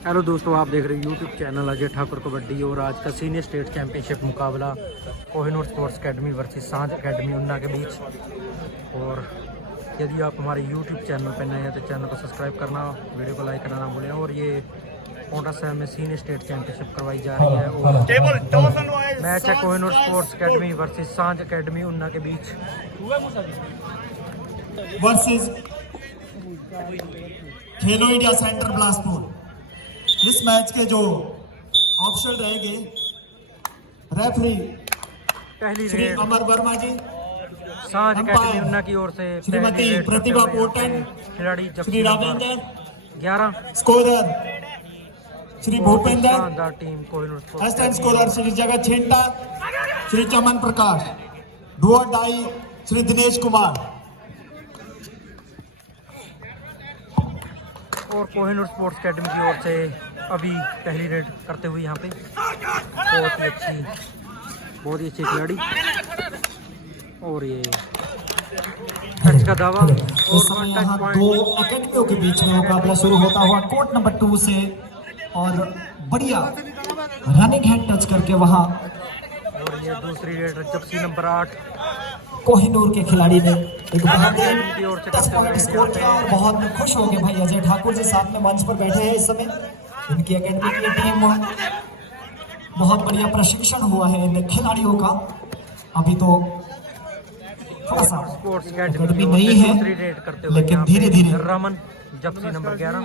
Hello दोस्तों, आप देख रहे हैं यूट्यूब चैनल अजय ठाकुर कबड्डी। और आज का सीनियर स्टेट चैंपियनशिप मुकाबला कोहिनूर स्पोर्ट्स अकेडमी वर्सेस सांझ अकेडमी उन्ना के बीच। और यदि आप हमारे यूट्यूब चैनल पर नए हैं तो चैनल को सब्सक्राइब करना, वीडियो को लाइक करना ना भूलें। और ये कोटा साहब में सीनियर स्टेट चैंपियनशिप करवाई जा रही है और मैच है कोहिनूर स्पोर्ट्स अकेडमी वर्सेस सांझ अकेडमी उन्ना के बीच versus Khelo India centre Bilaspur. इस मैच के जो ऑप्शन रहेंगे, रेफरी पहली श्री रेड अमर वर्मा जी, सांझ अकेडमी उन्ना की ओर से श्रीमती प्रतिभा पोटन, खिलाड़ी श्री राजेंद्र 11 स्कोरर श्री भूपेंद्र, शानदार team Kohinoor sports assistant scorer Shri जगत छिंटा, श्री चमन प्रकाश, डू और डाई श्री दिनेश कुमार। और कोहिनूर स्पोर्ट्स अकेडमी की ओर से अभी पहली रेड करते हुए यहाँ पे बहुत ही अच्छी खिलाड़ी। और ये टच का दावा और यहाँ दो अकेडमियों के बीच में मुकाबला शुरू होता हुआ कोर्ट नंबर 2 से, और बढ़िया रनिंग हैंड टच करके वहां। और ये दूसरी रेड जप्सी नंबर 8 कोहिनूर के खिलाड़ी ने एक बेहतरीन टच पॉइंट स्कोर किया और बहुत खुश हो गए भाई अजय ठाकुर जी साथ में मंच पर बैठे हैं इस समय। इनकी एकेडमी की टीम बहुत बढ़िया प्रशिक्षण हुआ है इन खिलाड़ियों का। अभी तो थोड़ा सा स्पोर्ट्स एकेडमी नहीं है, लेकिन धीरे धीरे रमन जप्सी नंबर 11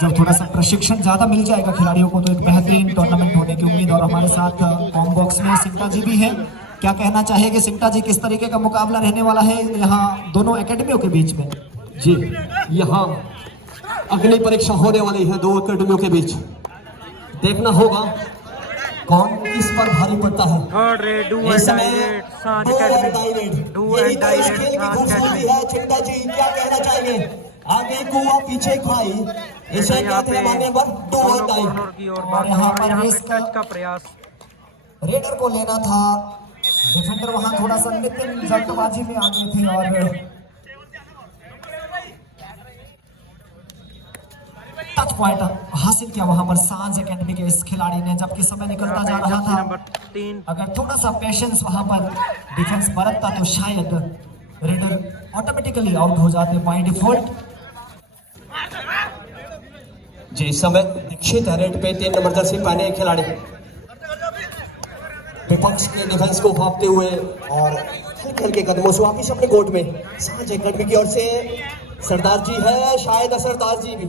जब थोड़ा सा प्रशिक्षण ज्यादा मिल जाएगा खिलाड़ियों को तो एक बेहतरीन टूर्नामेंट होने की उम्मीद। और हमारे साथ कॉम बॉक्स में सिंटा जी भी हैं। क्या कहना चाहेंगे सिंटा जी, किस तरीके का मुकाबला रहने वाला है यहाँ दोनों एकेडमियों के बीच में? जी, यहाँ अगली परीक्षा होने वाली है दो एकेडमियों के बीच। देखना होगा कौन किस पर भारी पड़ता है। Third red do and die red Sanjh academy, do and die red Sanjh academy. Chinta ji क्या कहना चाहेंगे? आगे कुआ पीछे खाई, इसे कहते हैं मान्यवर डू और डाई। और यहाँ पर टच का प्रयास रेडर को लेना था, डिफेंडर वहां थोड़ा सा नितिन जल्दबाजी में आ गए थे और टच पॉइंट हासिल किया वहां पर सांझ एकेडमी के इस खिलाड़ी ने। जबकि समय निकलता जा रहा था, अगर थोड़ा सा पेशेंस वहां पर डिफेंस बरतता तो शायद रेडर ऑटोमेटिकली आउट हो जाते बाय डिफॉल्ट। जी, इस समय दीक्षित रेड पे 3 नंबर जर्सी पहने खिलाड़ी विपक्ष के डिफेंस को भापते हुए और हल्के हल्के कदमों से वापिस अपने कोर्ट में सांझ एकेडमी की ओर से सरदार जी है, शायद सरदार जी भी।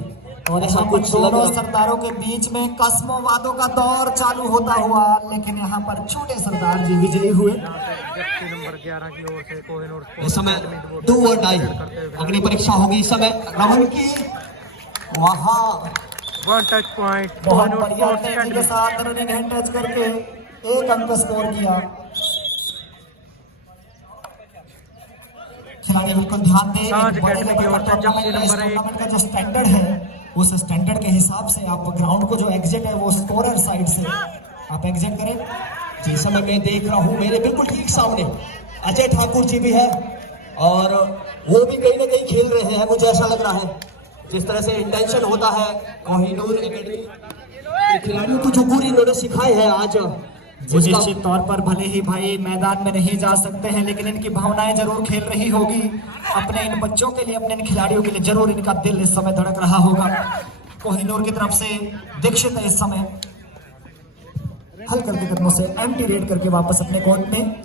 और ऐसा कुछ दोनों सरदारों के बीच में कस्मों वादों का दौर चालू होता हुआ, लेकिन यहाँ पर छोटे सरदार जी विजयी हुए। नंबर 11 की ओर से कोहिनूर इस समय डू और डाई अगली परीक्षा होगी। इस समय रमन की वहां वन टच पॉइंट बहुत बढ़िया टेक्निक के साथ रनिंग हैंड टच करके 1 अंक स्कोर किया। खिलाड़ी बिल्कुल ध्यान दें, टूर्नामेंट का जो स्टैंडर्ड है उस स्टैंडर्ड के हिसाब से आप ग्राउंड को जो एग्जिट है वो स्कोरर साइड से आप एग्जिट करें। जिस समय मैं देख रहा हूं मेरे बिल्कुल ठीक सामने अजय ठाकुर जी भी है और वो भी कहीं ना कहीं खेल रहे हैं। मुझे ऐसा लग रहा है जिस तरह से इंटेंशन होता है कोहिनूर एकेडमी खिलाड़ियों को जो पूरी इन्होंने सिखाए हैं आज, निश्चित तौर पर भले ही भाई मैदान में नहीं जा सकते हैं, लेकिन इनकी भावनाएं जरूर खेल रही होगी। अपने इन बच्चों के लिए, अपने इन खिलाड़ियों के लिए जरूर इनका दिल इस समय धड़क रहा होगा। कोहिनूर की तरफ से दीक्षित है इस समय हल्के हल्के कदमों से एम्प्टी रेड करके वापस अपने कोर्ट में।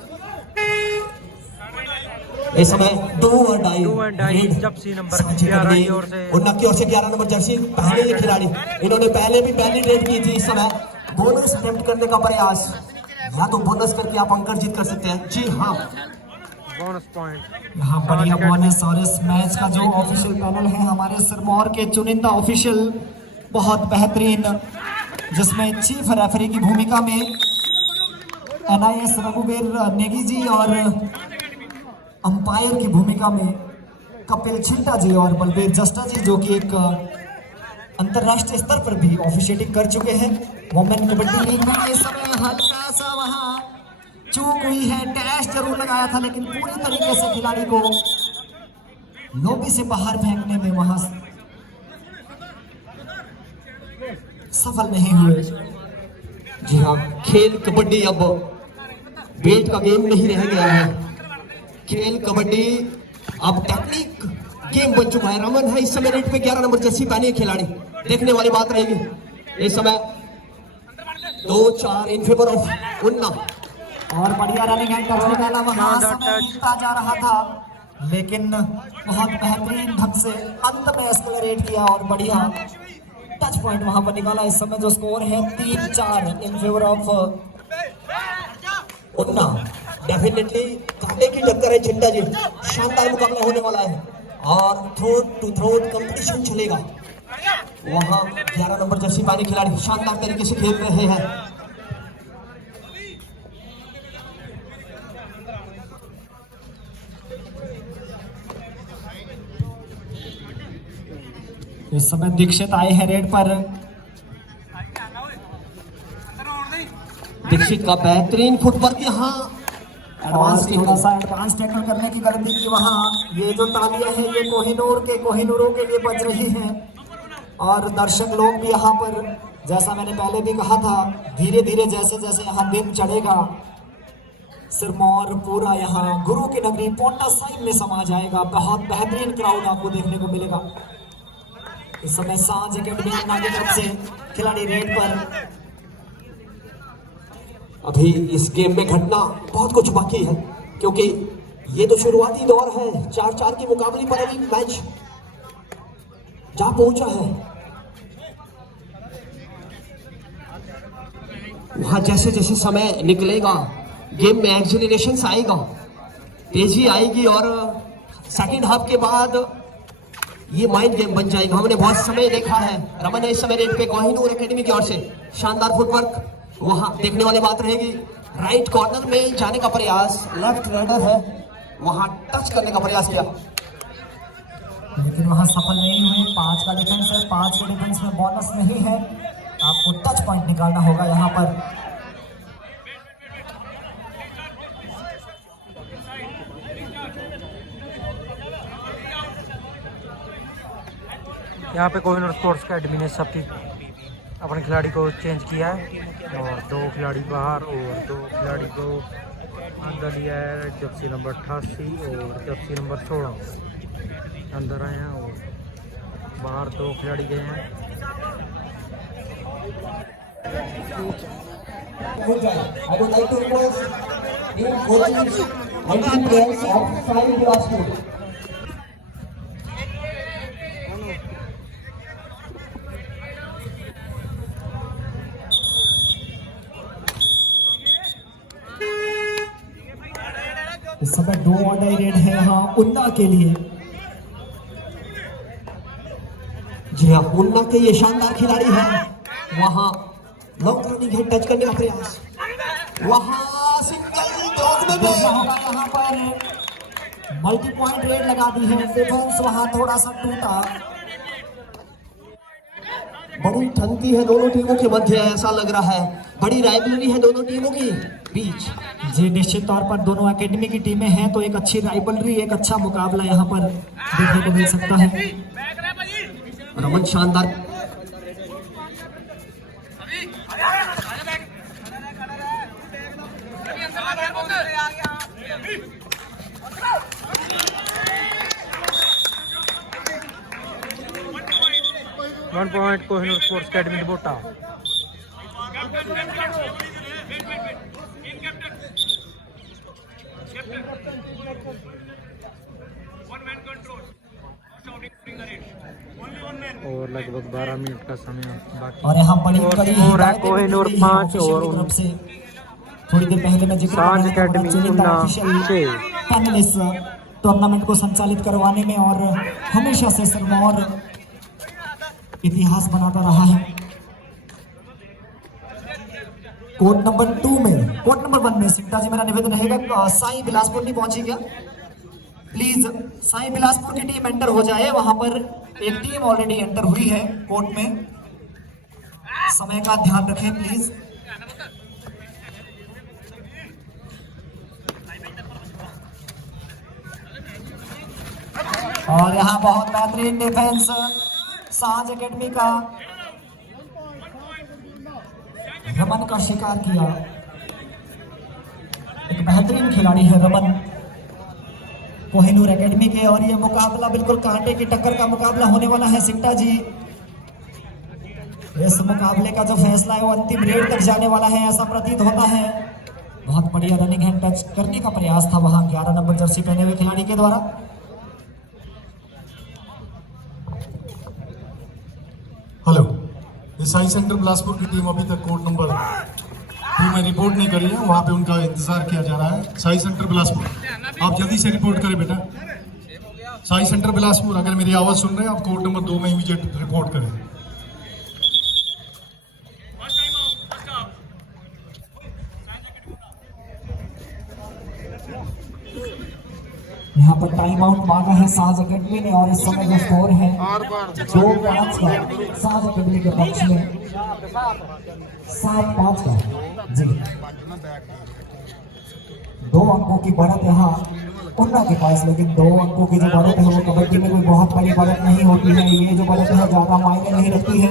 इस समय डू और डाई जप्सी नंबर 11 की ओर से उन्ना की ओर से 11 नंबर जर्सी पहले ये खिलाड़ी, इन्होंने पहले भी पहली रेड की थी। इस समय बोनस अटेम्प्ट करने का प्रयास, या तो बोनस करके आप अंक जीत कर सकते हैं। जी हाँ, बोनस पॉइंट यहाँ बढ़िया बोनस। और इस मैच का जो ऑफिशियल पैनल है हमारे सिरमौर के चुनिंदा ऑफिशियल बहुत बेहतरीन, जिसमें चीफ रेफरी की भूमिका में NIS रघुवीर नेगी जी और अंपायर की भूमिका में कपिल छिंटा जी और बलबीर जस्टा जी, जो कि एक अंतरराष्ट्रीय स्तर पर भी ऑफिशिएटिंग कर चुके हैं वुमेन कबड्डी लीग में। इस समय हल्का सा वहां चूक हुई है, डैश जरूर लगाया था, लेकिन पूरी तरीके से खिलाड़ी को लोबी से बाहर फेंकने में वहां सफल नहीं हुए। जी हाँ, खेल कबड्डी अब बेट का गेम नहीं रह गया है। खेल कबड्डी अब टेक्निक गेम बन चुका है। रमन है इस समय रेड पे 11 नंबर जर्सी पहने खिलाड़ी, देखने वाली बात रहेगी। इस समय 2-4 इन फेवर ऑफ उन्ना। और बढ़िया रनिंग है, टच निकाला, वहां समय बीतता जा रहा था लेकिन बहुत बेहतरीन ढंग से अंत में एक्सलरेट किया और बढ़िया टच पॉइंट वहां पर निकाला। इस समय जो स्कोर है 3-4 इन फेवर ऑफ उन्ना। डेफिनेटली कांटे की टक्कर है चिंटा जी, शानदार मुकाबला होने वाला है और थ्रोट टू थ्रोट कंपटीशन चलेगा। वहां 11 नंबर जर्सी पहने खिलाड़ी शानदार तरीके से खेल रहे हैं। इस समय दीक्षित आए हैं रेड पर। दीक्षित का बेहतरीन फुटवर्क यहाँ एडवांस थोड़ा सा एडवांस टैकल करने की गलती की वहाँ। ये जो तालियां हैं ये कोहिनूरों के लिए बज रही हैं और दर्शक लोग भी यहाँ पर, जैसा मैंने पहले भी कहा था, धीरे धीरे जैसे जैसे यहाँ दिन चढ़ेगा सिरमौर पूरा यहाँ गुरु की नगरी पोंटा साहिब में समा जाएगा। बहुत बेहतरीन क्राउड आपको देखने को मिलेगा। इस समय सांझ अकेडमी की तरफ से खिलाड़ी रेड पर। अभी इस गेम में घटना बहुत कुछ बाकी है क्योंकि ये तो शुरुआती दौर है। 4-4 की मुकाबले पर अभी मैच जा पहुंचा है। वहां जैसे जैसे समय निकलेगा गेम में एक्सीलरेशन आएगा, तेजी आएगी और सेकंड हाफ के बाद ये माइंड गेम बन जाएगा। हमने बहुत समय देखा है। रमन ने इस समय रेड पे कोहिनूर एकेडमी की ओर से शानदार फुटवर्क, वहां देखने वाली बात रहेगी। राइट कॉर्नर में जाने का प्रयास, लेफ्ट रेडर है, वहां टच करने का प्रयास किया लेकिन वहां सफल नहीं हुए। 5 का डिफेंस है, 5 के डिफेंस में बोनस नहीं है, आपको टच पॉइंट निकालना होगा यहाँ पर। यहाँ पे कोहिनूर स्पोर्ट्स अकेडमी ने सबकी अपने खिलाड़ी को चेंज किया है और 2 खिलाड़ी बाहर और 2 खिलाड़ी को अंदर लिया है। जर्सी नंबर 88 और जर्सी नंबर 16 अंदर आए हैं और बाहर 2 खिलाड़ी गए हैं। I would like to request team coaches and team players of Sai Bilaspur. इस समय 2 ऑर्डर रेड है यहाँ उन्ना के लिए। जी हाँ, उन्ना के ये शानदार खिलाड़ी है। वहां लॉन्ग रनिंग है, टच करने का प्रयास, वहां सिंगल दौड़ने में यहाँ पर मल्टी पॉइंट रेड लगा दी है। डिफेंस वहां थोड़ा सा टूटा। बड़ी ठंडी है दोनों टीमों के मध्य, ऐसा लग रहा है। बड़ी राइवलरी है दोनों टीमों की बीच। जी निश्चित तौर पर दोनों एकेडमी की टीमें हैं तो एक अच्छी राइवलरी, एक अच्छा मुकाबला यहाँ पर देखने को मिल सकता है। रमन शानदार, one point Kohinoor sports academy बोटा। और लगभग 12 मिनट का समय बाकी। और यहाँ बड़ी और बड़ी स्कोर है कोहिनूर 5 और तरफ से थोड़ी देर पहले मैं जिक्र सांझ अकेडमी उन्ना 6। पैनल इस टूर्नामेंट को संचालित करवाने में और हमेशा से सिरमौर इतिहास बनाता रहा है। कोर्ट नंबर 2 में, कोर्ट नंबर 1 में सिंटा जी मेरा निवेदन रहेगा, साई बिलासपुर नहीं पहुंची क्या? प्लीज साई बिलासपुर की टीम एंटर हो जाए। वहां पर एक टीम ऑलरेडी एंटर हुई है कोर्ट में। समय का ध्यान रखें प्लीज। और यहाँ बहुत बेहतरीन डिफेंस सांझ एकेडमी का। रमन का शिकार किया। एक बेहतरीन खिलाड़ी है रमन कोहिनूर एकेडमी के। और ये मुकाबला बिल्कुल कांटे की टक्कर का मुकाबला होने वाला है सिंटा जी। इस मुकाबले का जो फैसला है वो अंतिम रेड तक जाने वाला है ऐसा प्रतीत होता है। बहुत बढ़िया रनिंग हैंड टच करने का प्रयास था वहां 11 नंबर जर्सी पहने हुए खिलाड़ी के द्वारा। हेलो, ये साई सेंटर बिलासपुर की टीम अभी तक कोर्ट नंबर 2 में रिपोर्ट नहीं करी है, वहाँ पे उनका इंतजार किया जा रहा है। साई सेंटर बिलासपुर, आप जल्दी से रिपोर्ट करें बेटा। साई सेंटर बिलासपुर, अगर मेरी आवाज़ सुन रहे हैं आप कोर्ट नंबर 2 में इमीडिएट रिपोर्ट करें। यहाँ पर टाइम आउट मांगा है साज अकेडमी ने और इस समय जो स्कोर है 2-5 का साज अकेडमी के पक्ष में, 7-5 का जी। 2 अंकों की बढ़त यहाँ उन्ना के पास, लेकिन 2 अंकों की जो बढ़त है वो कबड्डी में कोई बहुत बड़ी बढ़त नहीं होती है। ये जो बढ़त है ज्यादा मायने नहीं रखती है।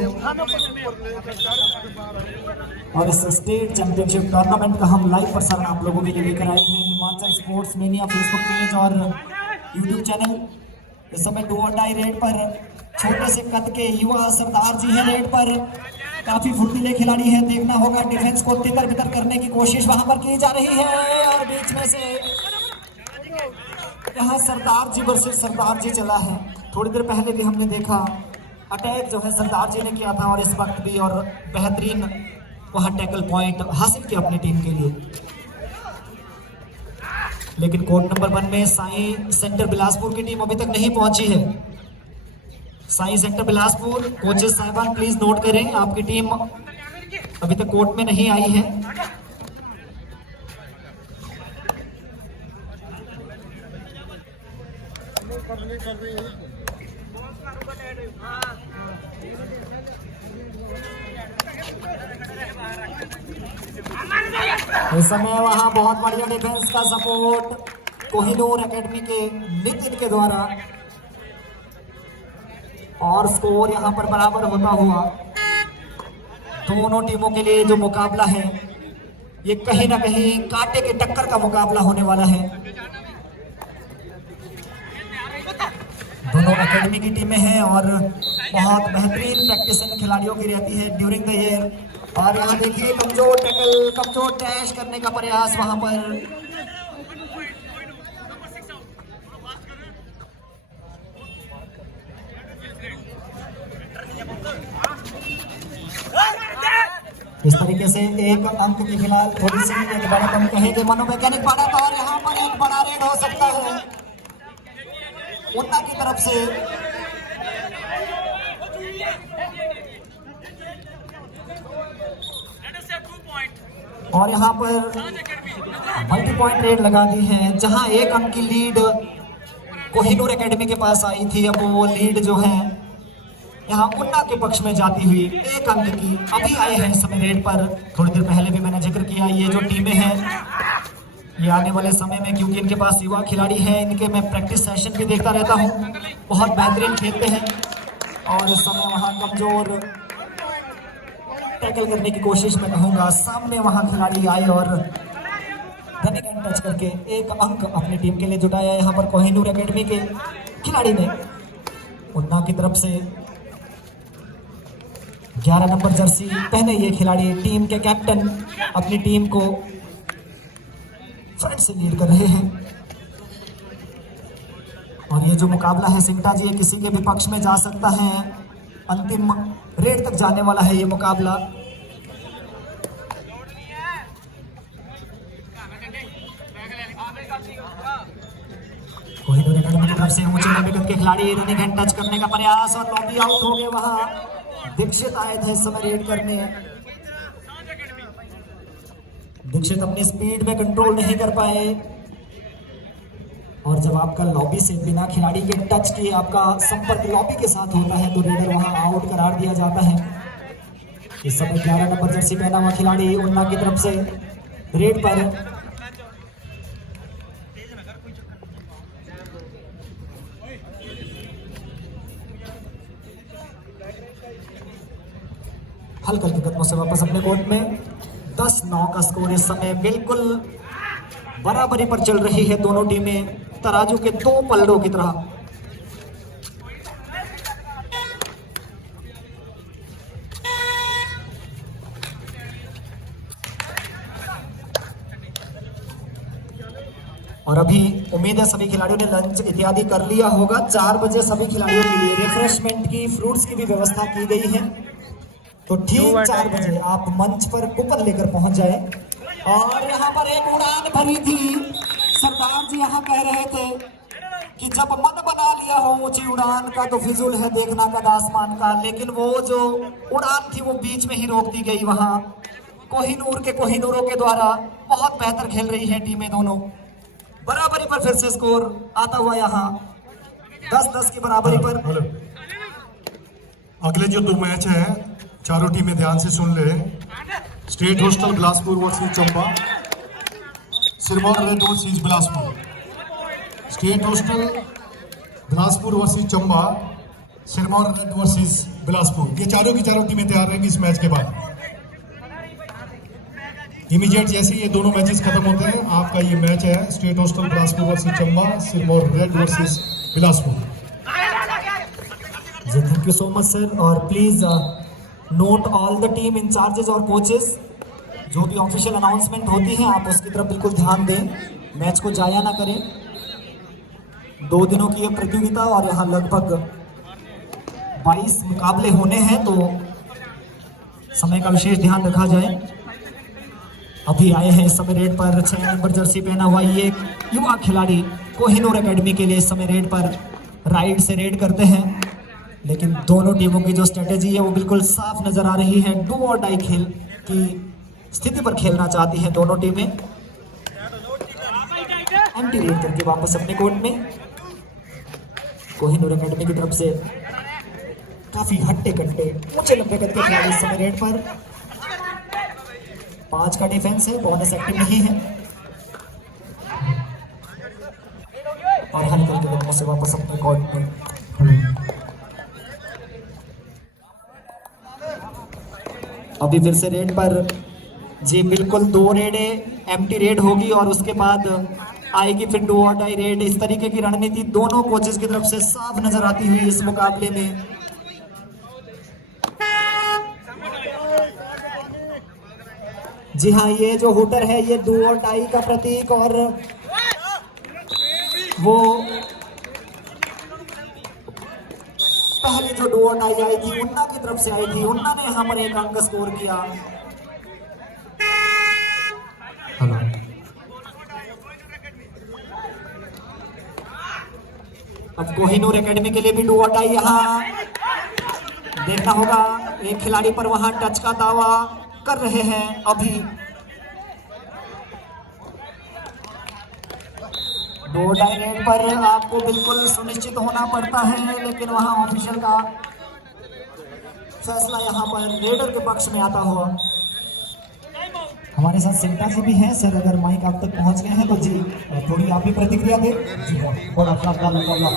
और इस स्टेट चैंपियनशिप टूर्नामेंट का हम लाइव प्रसारण आप लोगों के लिए लेकर आए हैं Himachal sports mania Facebook page और यूट्यूब चैनल। इस समय डू और डाई रेड पर छोटे से कद के युवा सरदार जी है रेड पर। काफी फुर्तीले खिलाड़ी है, देखना होगा डिफेंस को तितर बितर करने की कोशिश वहां पर की जा रही है। और बीच में से यहाँ सरदार जी वर्सेस सरदार जी चला है। थोड़ी देर पहले भी हमने देखा अटैक जो है सरदार जी ने किया था और इस वक्त भी, और बेहतरीन वहां टैकल पॉइंट हासिल किया अपनी टीम के लिए। लेकिन कोर्ट नंबर 1 में साई सेंटर बिलासपुर की टीम अभी तक नहीं पहुंची है। साई सेंटर बिलासपुर कोचेस साहिबान प्लीज नोट करें, आपकी टीम अभी तक कोर्ट में नहीं आई है। इस समय वहां बहुत बढ़िया डिफेंस का सपोर्ट कोहिनूर एकेडमी के नितिन के द्वारा, और स्कोर यहां पर बराबर होता हुआ। दोनों टीमों के लिए जो मुकाबला है ये कहीं ना कहीं कांटे के टक्कर का मुकाबला होने वाला है। दोनों एकेडमी की टीमें हैं और बहुत बेहतरीन प्रैक्टिस इन खिलाड़ियों की रहती है ड्यूरिंग द ईयर। और यहाँ देखिए कमजोर टैकल, कमजोर डैश करने का प्रयास वहां पर। इस तरीके से एक अंक की फिलहाल थोड़ी सी एक बड़ा कम कहेंगे मनोवैज्ञानिक बढ़त, और यहाँ पर एक बड़ा रेड हो सकता है उन्ना की तरफ से। और यहाँ पर मल्टी पॉइंट रेड लगा दी है, जहां 1 अंक की लीड कोहिनूर एकेडमी के पास आई थी। अब वो लीड जो है यहाँ उन्ना के पक्ष में जाती हुई 1 अंक की अभी आए हैं इस समय रेड पर। थोड़ी देर पहले भी मैंने जिक्र किया, ये जो टीमें हैं ये आने वाले समय में, क्योंकि इनके पास युवा खिलाड़ी हैं, इनके मैं प्रैक्टिस सेशन भी देखता रहता हूँ, बहुत बेहतरीन खेलते हैं। और इस समय वहाँ कमजोर टैकल करने की कोशिश में कहूँगा, सामने वहाँ खिलाड़ी आए और रनिंग एंड टच करके 1 अंक अपनी टीम के लिए जुटाया यहाँ पर कोहिनूर एकेडमी के खिलाड़ी ने। उन्ना की तरफ से 11 नंबर जर्सी पहने ये खिलाड़ी, टीम के कैप्टन, अपनी टीम को फ्रंट से लीड कर रहे हैं। और ये जो मुकाबला है सिंटा जी, ये किसी के भी पक्ष में जा सकता है। अंतिम रेड तक जाने वाला है ये मुकाबला। कोहिनूर एकेडमी की तरफ से ऊंचे लंबे के खिलाड़ी रनिंग एंड टच करने का प्रयास, और लॉबी आउट हो गए। वहां दीक्षित आए थे इस समय रेड करने। दीक्षित अपनी स्पीड में कंट्रोल नहीं कर पाए, और जब आपका लॉबी से बिना खिलाड़ी के टच किए आपका संपर्क लॉबी के साथ होता है तो रेडर वहां आउट करार दिया जाता है। इस समय 11 नंबर जर्सी पहना हुआ खिलाड़ी उन्ना की तरफ से रेड पर। हल्के हल्के कदमों से वापस अपने कोर्ट में। 10-9 का स्कोर इस समय बिल्कुल बराबरी पर चल रही है दोनों टीमें, तराजू के 2 पलड़ों की तरह। और अभी उम्मीद है सभी खिलाड़ियों ने लंच इत्यादि कर लिया होगा। 4 बजे सभी खिलाड़ियों के लिए रिफ्रेशमेंट की, फ्रूट्स की भी व्यवस्था की गई है, तो ठीक 4 बजे आप मंच पर कूपन लेकर पहुंच जाए। और यहाँ पर एक उड़ान भरी थी, सरदार जी यहाँ कह रहे थे कि जब मन बना लिया हो ऊंची उड़ान का तो फिजूल है देखना कद आसमान का, लेकिन वो जो उड़ान थी वो बीच में ही रोक दी गई। वहाँ कोहिनूर के कोहिनूरों के द्वारा बहुत बेहतर खेल रही है टीमें दोनों। बराबरी पर फिर से स्कोर आता हुआ यहाँ 10-10 की बराबरी पर। अगले जो 2 मैच है चारों टीमें ध्यान से सुन ले। State hostel Bilaspur versus Chamba, Sirmaur red versus Bilaspur. State hostel Bilaspur versus Chamba, Sirmaur red versus Bilaspur. ये चारों की चारों टीमें तैयार रहेंगी इस मैच के बाद। इमीडिएट जैसे ये दोनों मैचेस खत्म होते हैं आपका ये मैच है state hostel Bilaspur versus Chamba, Sirmaur red versus Bilaspur. जी thank you so much sir. और please note all the team incharges और कोचेस, जो भी ऑफिशियल अनाउंसमेंट होती है आप उसकी तरफ बिल्कुल ध्यान दें, मैच को जाया ना करें। 2 दिनों की ये प्रतियोगिता और यहाँ लगभग 22 मुकाबले होने हैं, तो समय का विशेष ध्यान रखा जाए। अभी आए हैं इस समय रेड पर 6 नंबर जर्सी पहना हुआ ये एक युवा खिलाड़ी कोहिनूर एकेडमी के लिए इस समय रेड पर राइट से रेड करते हैं, लेकिन दोनों टीमों की जो स्ट्रेटेजी है वो बिल्कुल साफ नजर आ रही है। डू और डाई खेल की स्थिति पर खेलना चाहती हैं दोनों टीमें। एंटी रेड करके वापस अपने कोर्ट में कोहिनूर एकेडमी की तरफ से काफी हट्टे कट्टे ऊंचे लंबे कद के खिलाड़ी इस समय रेड पर। 5 का डिफेंस है, बोनस एक्टिव नहीं है। और हल्के हल्के कदमों से वापस अपने कोर्ट में। अभी फिर से रेड पर जी बिल्कुल 2 रेडे एम्प्टी रेड होगी और उसके बाद आएगी फिर डू और डाई रेड। इस तरीके की रणनीति दोनों कोचेस की तरफ से साफ नजर आती हुई इस मुकाबले में। जी हाँ, ये जो हुटर है ये डू और डाई का प्रतीक, और वो पहले जो डू और डाई आई थी उन्ना की तरफ से आई थी, उन्ना ने यहाँ पर 1 अंक स्कोर किया। अब कोहिनूर एकेडमी के लिए भी डू और डाई यहाँ देखना होगा। एक खिलाड़ी पर वहां टच का दावा कर रहे हैं अभी। दो डाई रेड पर आपको बिल्कुल सुनिश्चित होना पड़ता है, लेकिन वहां ऑफिशियल का फैसला यहां पर रेडर के पक्ष में आता हुआ। हमारे साथ सिंटा जी भी हैं सर, अगर माइक आप तक पहुंच गए हैं तो जी थोड़ी आप भी प्रतिक्रिया दें। और अपना मुकाबला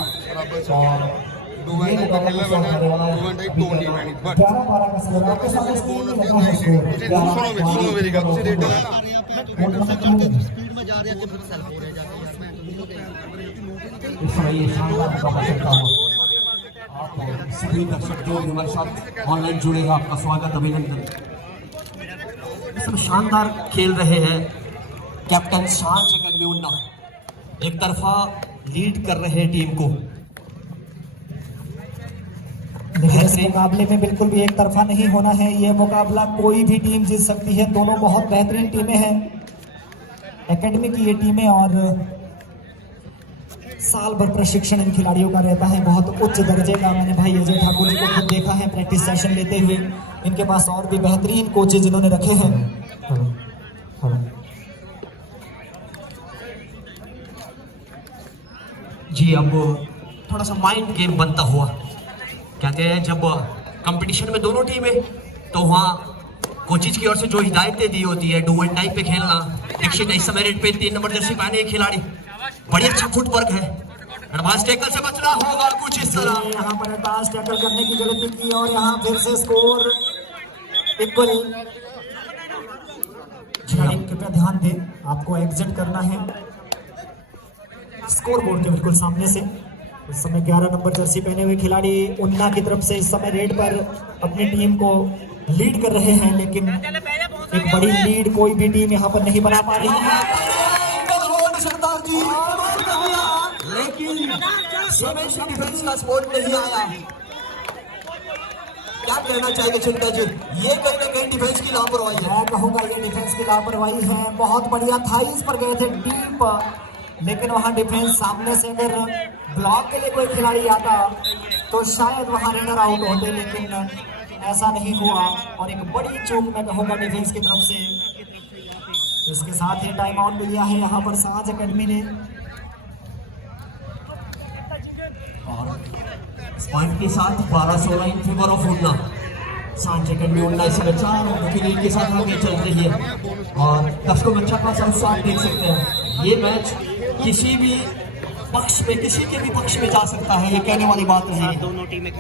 सभी दर्शक जो हमारे साथ ऑनलाइन जुड़े हैं, आपका स्वागत, अभिनंदन। सब शानदार खेल रहे हैं। कैप्टन शान एकेडमी उन्ना एक तरफा लीड कर रहे हैं टीम को। लेकिन इस मुकाबले में बिल्कुल भी एक तरफा नहीं होना है। यह मुकाबला कोई भी टीम जीत सकती है। दोनों बहुत बेहतरीन टीमें हैं एकेडमी की ये टीमें, और साल भर प्रशिक्षण इन खिलाड़ियों का रहता है बहुत उच्च दर्जे का। मैंने भाई अजय ठाकुर जी को खुद देखा है प्रैक्टिस सेशन लेते हुए। इनके पास और भी बेहतरीन कोचेज जिन्होंने रखे हैं। जी अब थोड़ा सा माइंड गेम बनता हुआ, कहते हैं जब कंपटीशन में दोनों टीमें, तो वहाँ कोचिज की ओर से जो हिदायतें दी होती है, डू एंड डाई पे खेलना। 123 मिनट पे 3 नंबर जर्सी पहने एक खिलाड़ी, बड़ी अच्छा फुटवर्क है। एडवांस टैकल से बचना होगा कुछ इस तरह। यहाँ पर एडवांस टैकल करने की गलती की और यहाँ फिर से स्कोर इक्वल। खिलाड़ी कृपया ध्यान दें, आपको एग्जिट करना है स्कोर बोर्ड के बिल्कुल सामने से। इस समय 11 नंबर जर्सी पहने हुए खिलाड़ी उन्ना की तरफ से इस समय रेड पर अपनी टीम को लीड कर रहे हैं, लेकिन एक बड़ी लीड कोई भी टीम यहाँ पर नहीं बना पा रही है। लेकिन समय से डिफेंस का सपोर्ट नहीं आया। क्या कहना चाहिए चिंता जी, ये कहीं ना कहीं डिफेंस की लापरवाही है। मैं कहूंगा ये डिफेंस की लापरवाही है। बहुत बढ़िया था, इस पर गए थे डीप, लेकिन वहां डिफेंस सामने से अगर ब्लॉक के लिए कोई खिलाड़ी आता तो शायद वहां रेडर आउट होते, लेकिन ऐसा नहीं हुआ और एक बड़ी चूक मैं कहूंगा डिफेंस की तरफ से। इसके साथ ही टाइम आउट भी लिया है यहाँ पर साज एकेडमी ने। और इस पॉइंट के साथ 12-16 इन फेवर ऑफ उन्ना। सांझ एकेडमी उन्ना इस समय 4 अंकों की लीड के साथ आगे चल रही है और दर्शकों में अच्छा खासा उत्साह देख सकते हैं। ये मैच किसी भी पक्ष में, किसी के भी पक्ष में जा सकता है, ये कहने वाली बात नहीं है। दोनों टीमें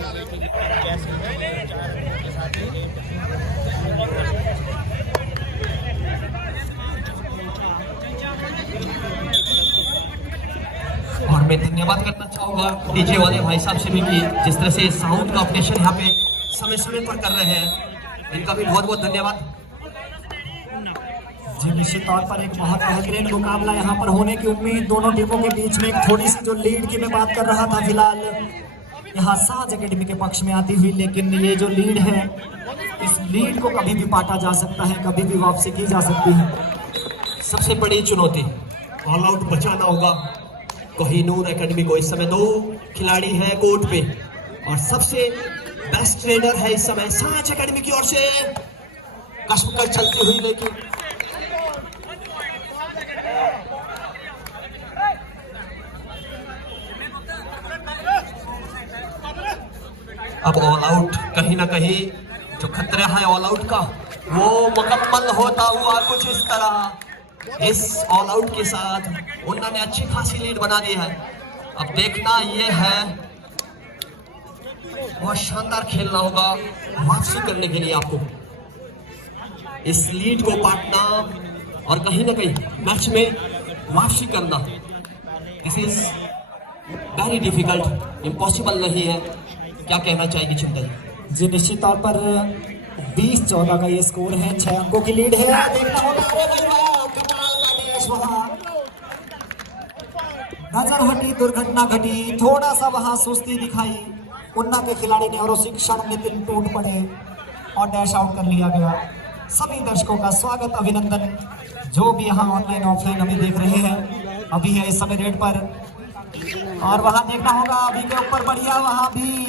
और मैं धन्यवाद करना चाहूंगा डीजे वाले भाई साहब से भी कि जिस तरह से साउंड का ऑपरेशन यहाँ पे समय समय पर कर रहे हैं, इनका भी बहुत बहुत धन्यवाद। जी निश्चित तौर पर एक बहुत बेहतरीन मुकाबला यहाँ पर होने की उम्मीद दोनों टीमों के बीच में। एक थोड़ी सी जो लीड की मैं बात कर रहा था फिलहाल यहाँ साज एकेडमी के पक्ष में आती हुई, लेकिन ये जो लीड है इस लीड को कभी भी पाटा जा सकता है, कभी भी वापसी की जा सकती है। सबसे बड़ी चुनौती ऑल आउट बचाना होगा कोहिनूर एकेडमी को। इस समय 2 खिलाड़ी है कोर्ट पे और सबसे बेस्ट ट्रेनर है इस समय सांझ एकेडमी की ओर से। कश्मकश चलती हुई, लेकिन अब ऑल आउट कहीं ना कहीं जो खतरा है ऑल आउट का वो मुकम्मल होता हुआ कुछ इस तरह। इस ऑल आउट के साथ उन्होंने अच्छी खासी लीड बना दी है। अब देखना ये है, बहुत शानदार खेलना होगा वापसी करने के लिए आपको, इस लीड को पाटना और कहीं ना कहीं मैच में वापसी करना। This is very difficult, impossible नहीं है। क्या कहना चाहेगी चिंता जी? जी निश्चित तौर पर 20-14 का ये स्कोर है, 6 अंकों की लीड है। देखना होगा, अरे भाई वाह, कमाल का डैश वहां। नजर हटी, दुर्घटना घटी, थोड़ा सा वहां सुस्ती दिखाई उन्ना के खिलाड़ी ने और उसी क्षण नितिन टूट पड़े और डैश आउट कर लिया गया। सभी दर्शकों का स्वागत, अभिनंदन, जो भी यहाँ ऑनलाइन ऑफलाइन अभी देख रहे हैं। अभी है इस समय रेड पर और वहां देखना होगा अभी के ऊपर बढ़िया, वहां भी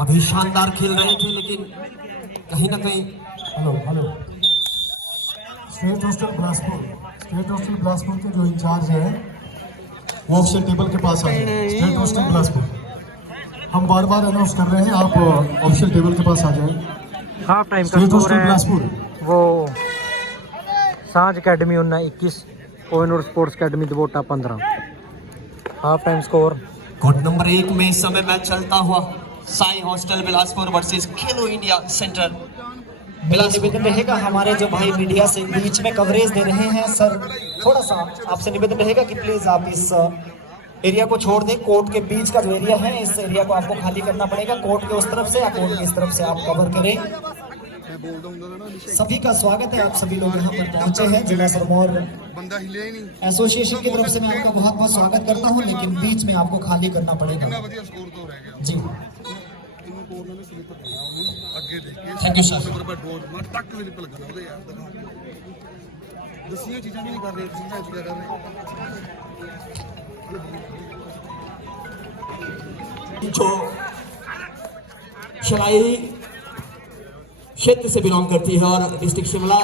अभी शानदार खेल रहे थे, लेकिन कहीं ना कहीं हेलो स्टेट हॉस्टल बिलासपुर के जो इंचार्ज है वो ऑफिशियल टेबल के पास आ जाए। स्टेट हॉस्टल बिलासपुर हम बार बार अनाउंस कर रहे हैं, आप ऑफिशियल टेबल के पास आ जाए। हाफ टाइम का स्टेट स्कोर हॉस्टल है बिलासपुर वो Sanjh academy Una 21, Kohinoor sports academy Dabota 15। Half time score court number 1 में इस समय मैच चलता हुआ SAI hostel Bilaspur versus Khelo India centre Bilaspur. निवेदन रहेगा हमारे जो भाई मीडिया से बीच में कवरेज दे रहे हैं, सर थोड़ा सा आपसे निवेदन रहेगा कि प्लीज आप इस एरिया को छोड़ दें। कोर्ट के बीच का जो एरिया है, इस एरिया को आपको खाली करना पड़ेगा। कोर्ट के उस तरफ से या कोर्ट की इस तरफ से आप कवर करें। सभी का स्वागत है, आप सभी लोग यहाँ पर पहुंचे हैं। जिला सिरमौर एसोसिएशन की तरफ से मैं आपका बहुत बहुत स्वागत करता हूँ, लेकिन बीच में आपको खाली करना पड़ेगा जी। Thank you sir. जो शलाई क्षेत्र से बिलोंग करती है और डिस्ट्रिक्ट शिमला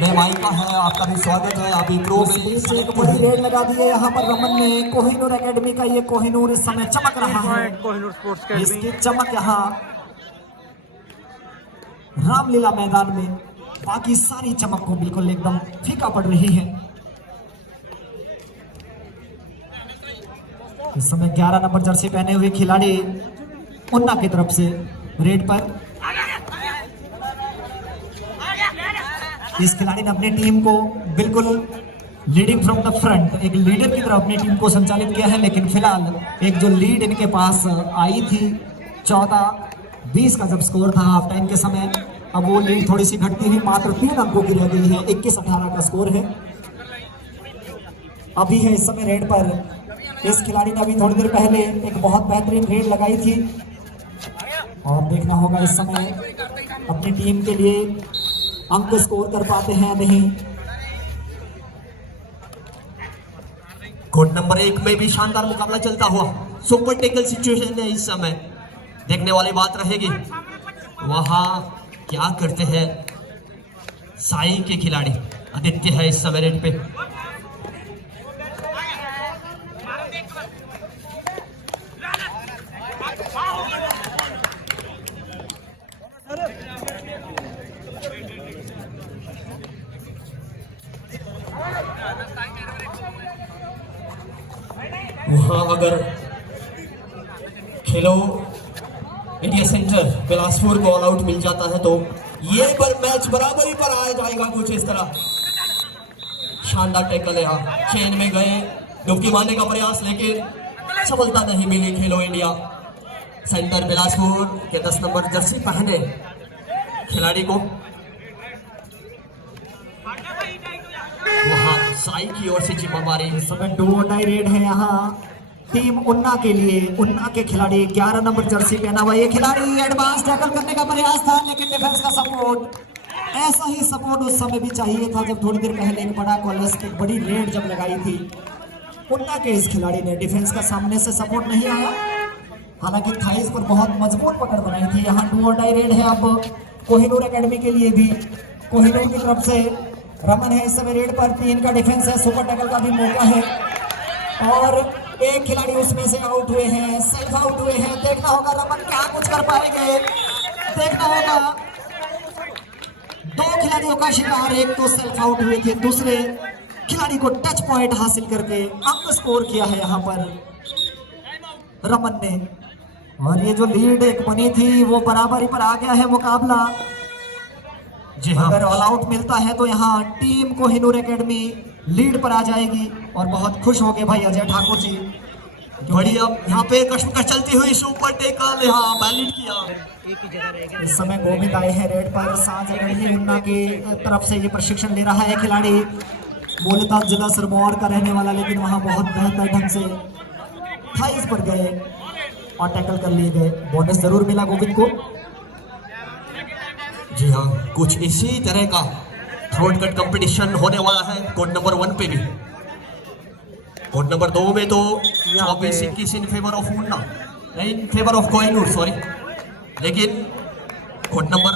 में माइका है, आपका भी स्वागत है। अभी प्रो से एक बड़ी रेड लगा दी है यहाँ पर रमन ने। कोहिनूर एकेडमी का ये कोहिनूर इस समय चमक रहा है। कोहिनूर स्पोर्ट्स इसकी एकेडमी चमक यहाँ रामलीला मैदान में बाकी सारी चमक को बिल्कुल एकदम फीका पड़ रही है। इस समय 11 नंबर जर्सी पहने हुए खिलाड़ी उन्ना की तरफ से रेड पर। इस खिलाड़ी ने अपनी टीम को बिल्कुल लीडिंग फ्रॉम द फ्रंट, एक लीडर की तरह अपनी टीम को संचालित किया है। लेकिन फिलहाल एक जो लीड इनके पास आई थी 14-20 का जब स्कोर था हाफ टाइम के समय, अब वो लीड थोड़ी सी घटती हुई मात्र 3 अंकों की रह गई है। 21-18 का स्कोर है अभी है इस समय रेड पर। इस खिलाड़ी ने अभी थोड़ी देर पहले एक बहुत बेहतरीन रेड लगाई थी और देखना होगा इस समय अपनी टीम के लिए अंक स्कोर कर पाते हैं नहीं। कोर्ट नंबर 1 में भी शानदार मुकाबला चलता हुआ, सुपर टेकल सिचुएशन है इस समय। देखने वाली बात रहेगी वहां क्या करते हैं साई के खिलाड़ी। आदित्य है इस समय रेड पे। वहां अगर खेलो इंडिया सेंटर बिलासपुर को ऑल आउट मिल जाता है तो ये पर मैच बराबरी पर आ जाएगा कुछ इस तरह। शानदार टैकल है, यहाँ चेन में गए, डुबकी मारने का प्रयास लेकिन सफलता नहीं मिली खेलो इंडिया सेंटर बिलासपुर के 10 नंबर जर्सी पहने खिलाड़ी को। वहां साई की ओर से जिम्मेदारी। इस समय 2-2 रेड है यहाँ टीम उन्ना के लिए। उन्ना के खिलाड़ी 11 नंबर जर्सी पहना हुआ ये खिलाड़ी एडवांस टैकल करने का प्रयास था लेकिन डिफेंस का सपोर्ट, ऐसा ही सपोर्ट उस समय भी चाहिए था जब थोड़ी देर पहले एक बड़ा कॉलस एक बड़ी रेड जब लगाई थी उन्ना के इस खिलाड़ी ने। डिफेंस का सामने से सपोर्ट नहीं आया, हालांकि थाइस पर बहुत मजबूत पकड़ बनाई थी। यहाँ 2-2 रेड है अब कोहिनूर एकेडमी के लिए भी। कोहिनूर की तरफ से रमन है इस समय रेड पर, 3 का डिफेंस है, सुपर टैकल का भी मौका है और एक खिलाड़ी उसमें से आउट हुए हैं, सेल्फ आउट हुए हैं। देखना होगा रमन क्या कुछ कर पाएंगे, देखना होगा। 2 खिलाड़ियों का शिकार, एक तो सेल्फ आउट हुए थे, दूसरे खिलाड़ी को टच पॉइंट हासिल करके अंक स्कोर किया है यहाँ पर रमन ने। और ये जो लीड एक बनी थी वो बराबरी पर आ गया है मुकाबला। जी हाँ, अगर ऑल आउट मिलता है तो यहाँ टीम कोहिनूर एकेडमी लीड पर आ जाएगी और बहुत खुश हो गए भाई अजय ठाकुर जी। बढ़िया यहाँ पे कश्मकश चलती हुई सुपर टेकल यहाँ बैलेंस किया। इस समय गोविंद आए हैं रेड पर। सांझ अगड़ी उन्ना की तरफ से ये प्रशिक्षण ले रहा है खिलाड़ी, मूलतः जिला सिरमौर का रहने वाला, लेकिन वहाँ बहुत बेहतर ढंग से थाइस पर गए और टैकल कर लिए गए। बोनस जरूर मिला गोविंद को। जी हाँ, कुछ इसी तरह का थ्रोट कट कंपटीशन होने वाला है कोड नंबर 1 पे भी। कोड नंबर 2 में तो 24-21 इन फेवर ऑफ उन्ना, in favour of Kohinoor sorry, लेकिन कोड नंबर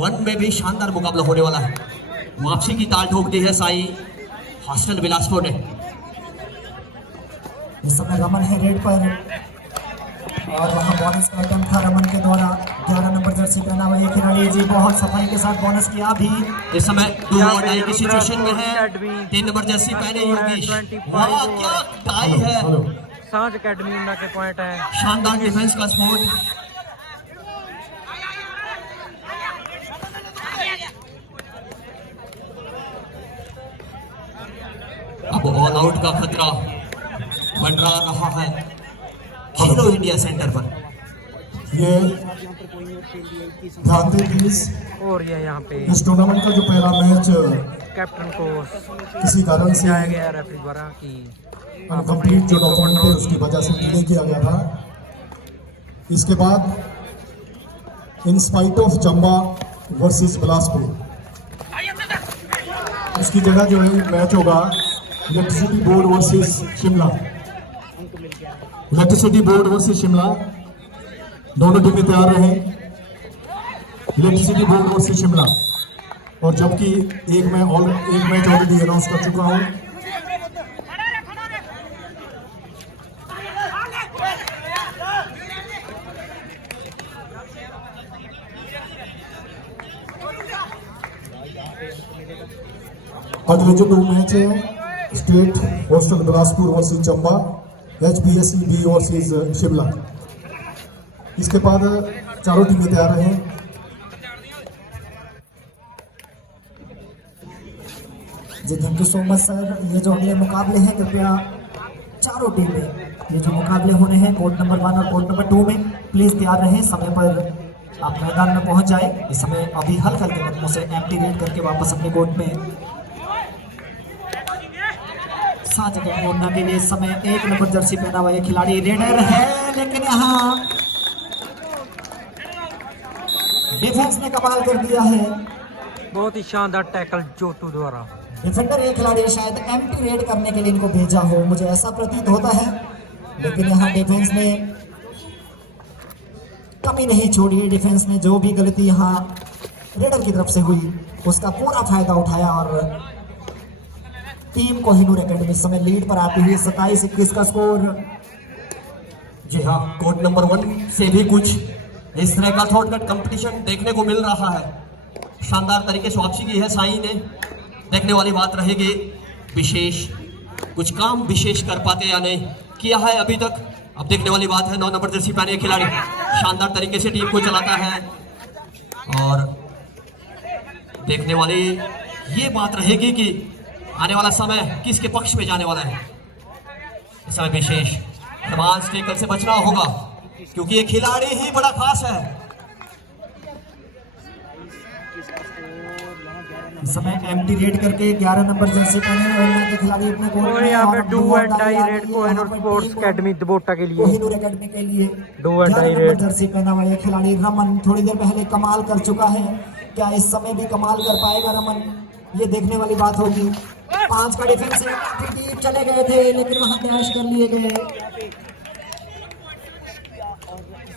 1 में भी शानदार मुकाबला होने वाला है। वापसी की ताल ठोक दी है साई हॉस्टल बिलासपुर ने। इस समय रमन है रेड पर और वहाँ बोनस का आइटम था रमन के द्वारा। 11 नंबर जर्सी पहना हुआ ये खिलाड़ी जी बहुत सफाई के साथ बोनस किया भी। इस समय 2-2 की सिचुएशन में है। 3 नंबर जर्सी पहने योगेश, वाह क्या टाई है। सांझ एकेडमी उन्ना के पॉइंट है। शानदार डिफेंस का सपोर्ट। अब ऑल आउट का खतरा मंडरा रहा है खेलो इंडिया सेंटर पर। ये ध्यान दें प्लीज, और ये यहाँ पे इस टूर्नामेंट का जो पहला मैच कैप्टन को किसी कारण से दिया गया रेफरी द्वारा कि अनकम्प्लीट जो डॉक्यूमेंट थे उसकी वजह से डिले किया गया था। इसके बाद in spite of Chamba versus Bilaspur, उसकी जगह जो है मैच होगा electricity board versus Shimla. Electricity board versus Shimla, दोनों टीमें तैयार रहे। इलेक्ट्रिसिटी बोर्ड वर्सेस शिमला, और जबकि एक मैच ऑलरेडी अनाउंस कर चुका हूं। अगले जो 2 मैच है state hostel Bilaspur versus Chamba, HPSC B versus Shimla. इसके बाद चारों टीमें तैयार रहे। जी thank you so much sir. ये जो अगले मुकाबले हैं कृपया चारों टीमें ये जो मुकाबले होने हैं कोर्ट नंबर 1 और कोर्ट नंबर 2 में प्लीज तैयार रहें, समय पर आप मैदान में पहुंच जाए। इस समय अभी हल्के हल्के कदमों से एम्प्टी रेड करके वापस अपने कोर्ट में साझा करना के लिए इस समय 1 नंबर जर्सी पहना हुआ ये खिलाड़ी रेडर है, लेकिन यहाँ डिफेंस ने कमाल कर दिया है। बहुत ही शानदार टैकल जोतू द्वारा। डिफेंडर ये खिलाड़ी शायद एम्प्टी रेड करने के लिए इनको भेजा हो, मुझे ऐसा प्रतीत होता है, लेकिन यहाँ डिफेंस ने कमी नहीं छोड़ी। डिफेंस ने जो भी गलती यहाँ रेडर की तरफ से हुई उसका पूरा फायदा उठाया और टीम कोहिनूर एकेडमी इस समय लीड पर आती हुई 27-21 का स्कोर। जी हाँ, कोर्ट नंबर 1 से भी कुछ इस तरह का थॉट कट कंपटीशन देखने को मिल रहा है। शानदार तरीके से वापसी की है साई ने। देखने वाली बात रहेगी विशेष कुछ काम विशेष कर पाते या नहीं किया है अभी तक। अब देखने वाली बात है 9 नंबर जर्सी पहने खिलाड़ी शानदार तरीके से टीम को चलाता है और देखने वाली ये बात रहेगी कि आने वाला समय किसके पक्ष में जाने वाला है। इस समय विशेष एडवांस टेकल से बचना होगा क्योंकि ये खिलाड़ी ही बड़ा खास है। इस समय एम्प्टी रेड करके 11 नंबर जर्सी पहने हुए के खिलाड़ी अपने कोर्ट और में यहाँ पे और do and die red Kohinoor sports academy Dabota के लिए कोहिनूर एकेडमी के लिए do and 11 die number red. Jersey पहना हुआ ये खिलाड़ी रमन थोड़ी देर पहले कमाल कर चुका है, क्या इस समय भी कमाल कर पाएगा रमन, ये देखने वाली बात होगी। 5 का डिफेंस डीप चले गए थे लेकिन वहां डैश कर लिए गए।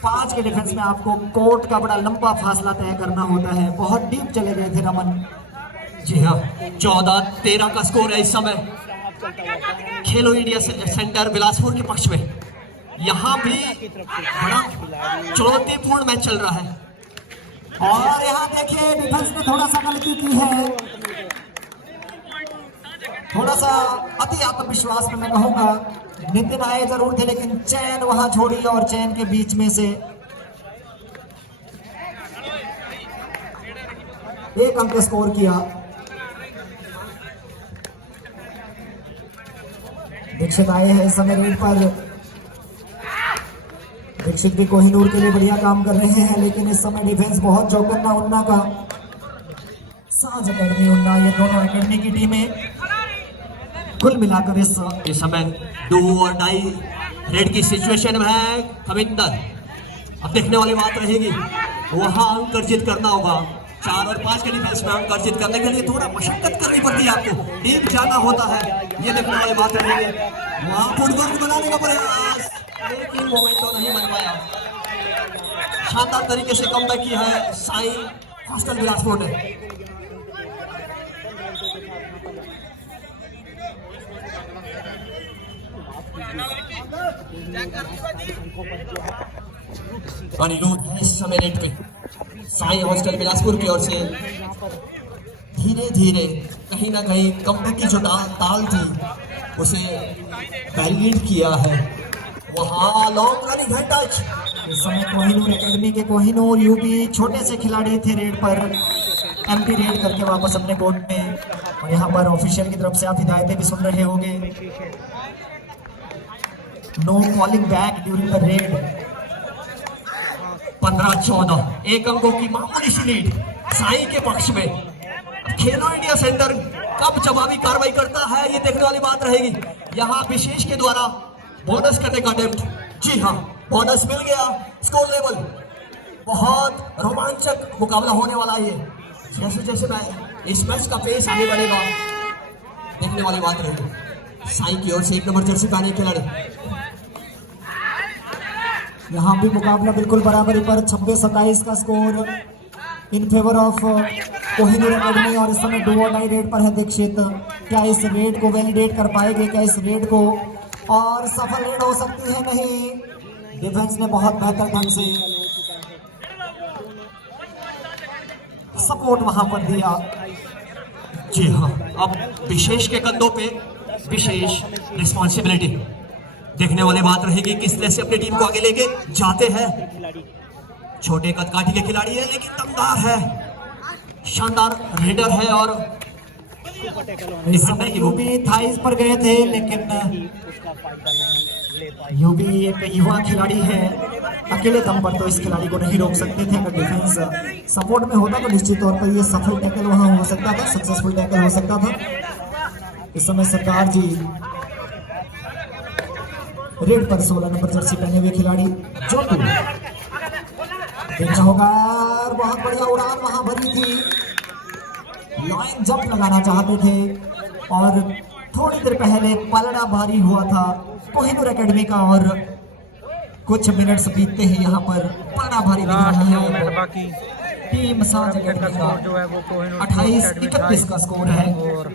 5 के डिफेंस में आपको कोर्ट का बड़ा लंबा फासला तय करना होता है, बहुत डीप चले गए थे रमन। जी हाँ, 14-13 का स्कोर है इस समय खेलो इंडिया सेंटर बिलासपुर के पक्ष में। यहाँ भी बड़ा चुनौतीपूर्ण मैच चल रहा है और यहाँ देखिए डिफेंस ने थोड़ा सा गलती की है, थोड़ा सा अति आत्मविश्वास में मैं कहूंगा। नितिन आए जरूर थे लेकिन चैन वहां छोड़ी और चैन के बीच में से 1 अंक स्कोर किया। दीक्षित आए हैं इस समय रेड पर, दीक्षित भी कोहिनूर के लिए बढ़िया काम कर रहे हैं, लेकिन इस समय डिफेंस बहुत चौकन्ना उन्ना का। साज अकेडमी उन्ना ये दोनों अकेडमी की टीमें कुल मिलाकर इस समय डू और डाई रेड की सिचुएशन में है कविंदर। अब देखने वाली बात रहेगी वहां अंक अर्जित करना होगा। 4 और 5 के डिफेंस में अंक अर्जित करने के लिए थोड़ा मशक्कत करनी पड़ती है आपको, डीप जाना होता है, ये देखने वाली बात रहेगी। वहां फुटबॉल बनाने का प्रयास लेकिन मोमेंटो नहीं बन पाया। शानदार तरीके से कमबैक किया है साई हॉस्टल बिलासपुर ने। अनिरुद्ध है इस समय रेड पे साई हॉस्टल बिलासपुर की ओर से धीरे धीरे कहीं ना कहीं कमबैक की जो ताल थी उसे वैलिड किया है। वहां लॉन्ग रनिंग है टच। इस समय कोहिनूर एकेडमी के कोहिनूर यूपी छोटे से खिलाड़ी थे रेड पर, एम्प्टी रेड करके वापस अपने कोर्ट में। और यहाँ पर ऑफिशियल की तरफ से आप हिदायतें भी सुन रहे होंगे, no calling back during the raid. 15-14 1 अंकों की मामूली सी लीड साई के पक्ष में। खेलो इंडिया सेंटर कब जवाबी कार्रवाई करता है ये देखने वाली बात रहेगी। यहाँ विशेष के द्वारा बोनस करने का अटेम्प्ट, जी हाँ बोनस मिल गया। स्कोर लेवल बहुत रोमांचक मुकाबला होने वाला है। जैसे जैसे मैं इस मैच का पेस आगे बढ़ेगा देखने वाली बात रहेगी। साई की ओर से 1 नंबर जर्सी पहने खिलाड़ी। यहाँ भी मुकाबला बिल्कुल बराबरी पर 26-27 का score in favour of Kohinoor academy. और इस समय डू और डाई रेड पर है दीक्षित, क्या इस रेड को वैलिडेट कर पाएंगे, क्या इस रेड को और सफल रेड हो सकती है? नहीं, डिफेंस ने बहुत बेहतर ढंग से सपोर्ट वहां पर दिया। जी हाँ, अब विशेष के कंधों पे विशेष रिस्पॉन्सिबिलिटी। देखने वाली बात रहेगी किस तरह से अपनी टीम को आगे लेके जाते हैं। छोटे कदकाठी के खिलाड़ी है लेकिन दमदार है, शानदार रेडर है। और इस समय यूबी थाइस पर गए थे, लेकिन यूबी एक युवा खिलाड़ी है, अकेले दम पर तो इस खिलाड़ी को नहीं रोक सकते थे। अगर डिफेंस सपोर्ट में होता तो निश्चित तौर पर ये सफल टैकल वहां हो सकता था, सक्सेसफुल टैकल हो सकता था। इस समय सरदार जी रेड पर 16 नंबर जर्सी पहने हुए खिलाड़ी जोटू देखना होगा। बहुत बढ़िया उड़ान वहां भरी थी, लाइन जंप लगाना चाहते थे और थोड़ी देर पहले पलड़ा भारी हुआ था कोहिनूर एकेडमी का, और कुछ मिनट्स बीतते ही यहाँ पर पलड़ा भारी दिख रहा है। बाकी टीम सांझ एकेडमी का 28-31 का स्कोर है। और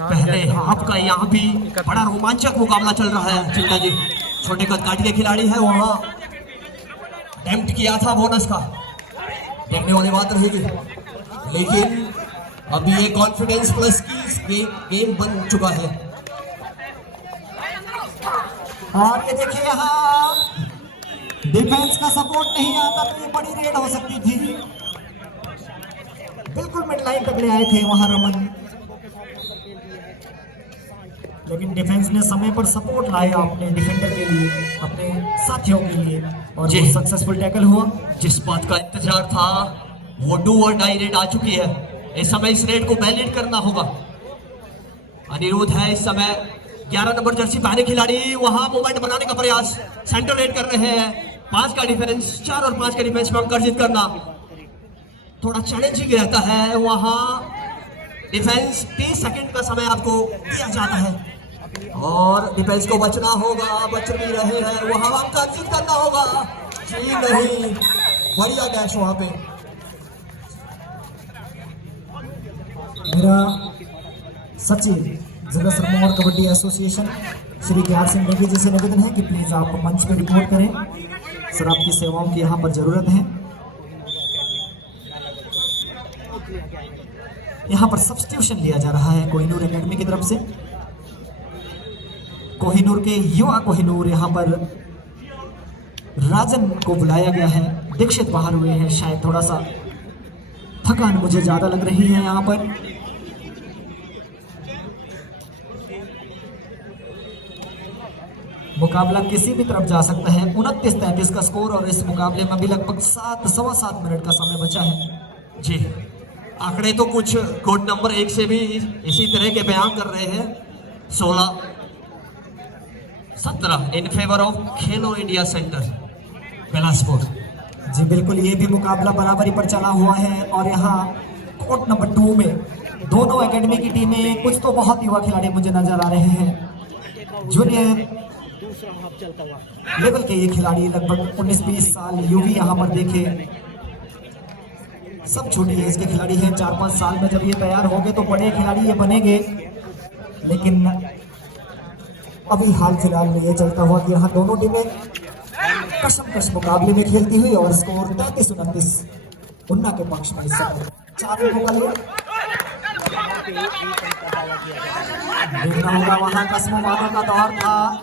पहले हाफ का यहाँ भी बड़ा रोमांचक मुकाबला चल रहा है। चिंता जी छोटे कदकाठी के खिलाड़ी है, वहां अटेम्प्ट किया था बोनस का, देखने वाली बात रहेगी। लेकिन अभी ये कॉन्फिडेंस प्लस की गेम बन चुका है। और ये देखिए यहाँ डिफेंस का सपोर्ट नहीं आता तो ये बड़ी रेड हो सकती थी। बिल्कुल मिड लाइन तक ले आए थे वहां रमन, लेकिन डिफेंस ने समय पर सपोर्ट लाया अपने डिफेंडर के लिए, अपने साथियों के लिए, और जी। वो सक्सेसफुल टैकल हुआ। जिस बात का इंतजार था वो डू और डाई रेड आ चुकी है। इस समय इस रेड को वैलिड करना होगा। अनिरुद्ध है इस समय 11 नंबर जर्सी पहने खिलाड़ी, वहां मूवमेंट बनाने का प्रयास, सेंटर रेड कर रहे हैं। 5 का डिफेंस, 4 और 5 का डिफेंस में अंक अर्जित करना थोड़ा चैलेंजिंग रहता है। वहां डिफेंस 30 सेकंड का समय आपको दिया जाता है और डिफेंस को बचना होगा, बच भी रहे हैं। वहां आपको अर्जित करना होगा। जी नहीं, बढ़िया डैश वहां पे। मेरा सचिव जिला सिरमौर कबड्डी एसोसिएशन श्री ज्ञान सिंह नेगी जी से निवेदन है कि प्लीज आप मंच पे रिपोर्ट करें। सर आपकी सेवाओं की यहाँ पर जरूरत है। यहाँ पर सब्स्टिट्यूशन लिया जा रहा है कोहिनूर एकेडमी की तरफ से। कोहिनूर के युवा कोहिनूर यहाँ पर राजन को बुलाया गया है। दीक्षित बाहर हुए हैं, शायद थोड़ा सा थकान मुझे ज्यादा लग रही है यहाँ पर। मुकाबला किसी भी तरफ जा सकता है। 29-33 का स्कोर और इस मुकाबले में अभी लगभग 7-7.25 मिनट का समय बचा है। जी, आंकड़े तो कुछ कोड नंबर 1 से भी इसी तरह के बयान कर रहे हैं। 16-17 in favour of Khelo India centre Bilaspur. जी बिल्कुल, ये भी मुकाबला बराबरी पर चला हुआ है और यहाँ कोर्ट नंबर 2 में दोनों एकेडमी की टीमें, कुछ तो बहुत युवा खिलाड़ी मुझे नजर आ रहे हैं। जूनियर लेवल के ये खिलाड़ी लगभग 19-20 साल यूवी यहाँ पर देखे, सब छोटी एज के खिलाड़ी हैं। 4-5 साल में जब ये तैयार होंगे तो बड़े खिलाड़ी ये बनेंगे। लेकिन अभी हाल फिलहाल में ये चलता हुआ कि यहाँ दोनों टीमें कशमकश मुकाबले में खेलती हुई और स्कोर 33-29 उन्ना के पक्ष में इस समय 4 विकेट का लीड। देखना होगा, वहां कसमों वादों का दौर था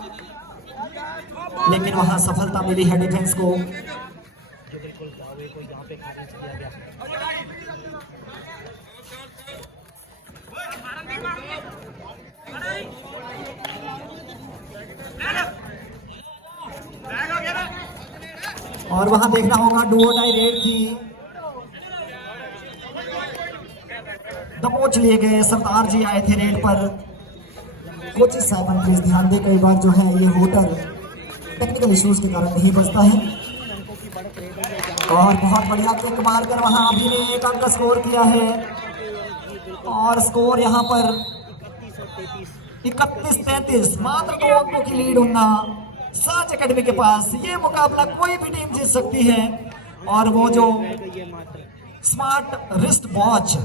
लेकिन वहां सफलता मिली है डिफेंस को। और वहां देखना होगा डू और डाई रेड थी, दबोच लिए गए। सरदार जी आए थे रेड पर। कोचिंग साहब प्लीज ध्यान दे, कई बार जो है ये होटर टेक्निकल इश्यूज के कारण नहीं बचता है। और बहुत बढ़िया किक मारकर वहां अभी ने 1 अंक स्कोर किया है और स्कोर यहाँ पर 31-33, मात्र 2 अंकों की लीड उन्ना साज एकेडमी के पास। ये मुकाबला कोई भी टीम जीत सकती है और वो जो स्मार्ट रिस्ट वॉच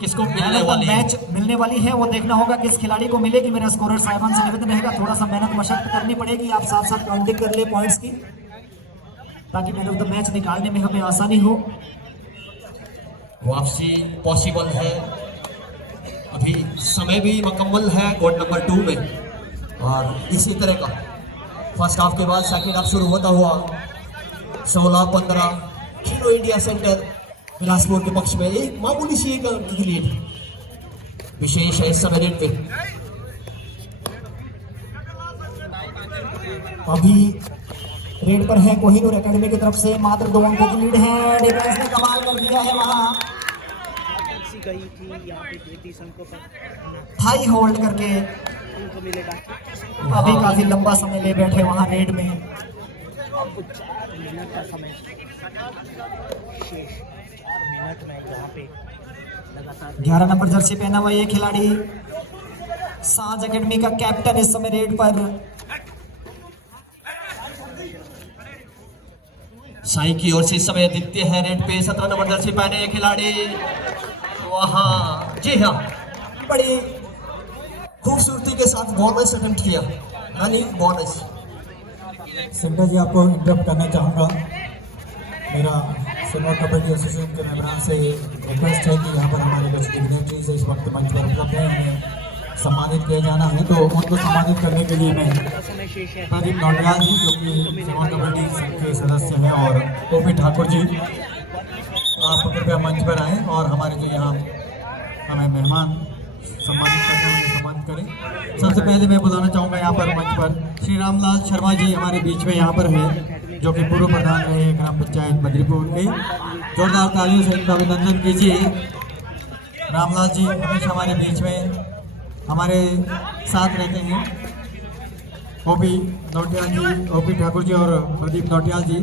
किसको मिलने वाली है? मैच मिलने वाली है, वो देखना होगा किस खिलाड़ी को मिलेगी। मेरा स्कोरर साहिबान से निवेदन रहेगा, थोड़ा सा मेहनत मशक्कत करनी पड़ेगी। आप साथ साथ काउंटिंग कर ले पॉइंट्स की, ताकि मैन ऑफ द मैच निकालने में हमें आसानी हो। वापसी पॉसिबल है, अभी समय भी मुकम्मल है कोड नंबर 2 में। और इसी तरह का फर्स्ट हाफ के बाद सेकंड हाफ शुरू होता हुआ 16-15 खेलो इंडिया सेंटर बिलासपुर के पक्ष में एक मामूली सी एक अंक की लीड विशेष है इस समय रेड पे। अभी रेड पर है कोहिनूर एकेडमी की तरफ से मात्र 2 अंकों की लीड है। डिफेंस ने कमाल कर दिया है वहां, हाई होल्ड करके अभी काफी लंबा समय ले बैठे वहां रेड में। 11 नंबर जर्सी पहना हुआ ये खिलाड़ी साज एकेडमी का कैप्टन इस समय रेड पर। साई की ओर से इस समय दिखते हैं रेड पे 17 नंबर जर्सी पहने ये खिलाड़ी वहां। जी हाँ, बड़ी खूबसूरती के साथ बोनस अटेम्प्ट किया, यानी बोनस। सिंधा जी आपको इंटरप्ट करना चाहूँगा। मेरा सिल्वर कबड्डी एसोसिएशन के मेंबरान से रिक्वेस्ट है कि यहाँ पर हमारे कुछ डिग्नेटरीज इस वक्त मंच पर उपलब्ध हैं, उन्हें सम्मानित किया जाना है। तो उनको सम्मानित करने के लिए मैं प्रदीप नौटियाल जी जो कि सिल्वर कबड्डी संघ के सदस्य हैं और टोपी ठाकुर जी, आप कृपया मंच पर आएँ और हमारे जो यहाँ हमें मेहमान सम्मानित करते हैं उन्हें सम्मानित करें। सबसे पहले मैं बुलाना चाहूँगा यहाँ पर मंच पर श्री रामलाल शर्मा जी हमारे बीच में यहाँ पर हैं, जो कि पूर्व प्रधान रहे ग्राम पंचायत बद्रीपुर के। जोरदार तालियों से इनका अभिनंदन कीजिए। रामलाल जी हमेशा हमारे बीच में हमारे साथ रहते हैं। ओपी नौटियाल जी, ओपी ठाकुर जी और प्रदीप नौटियाल जी।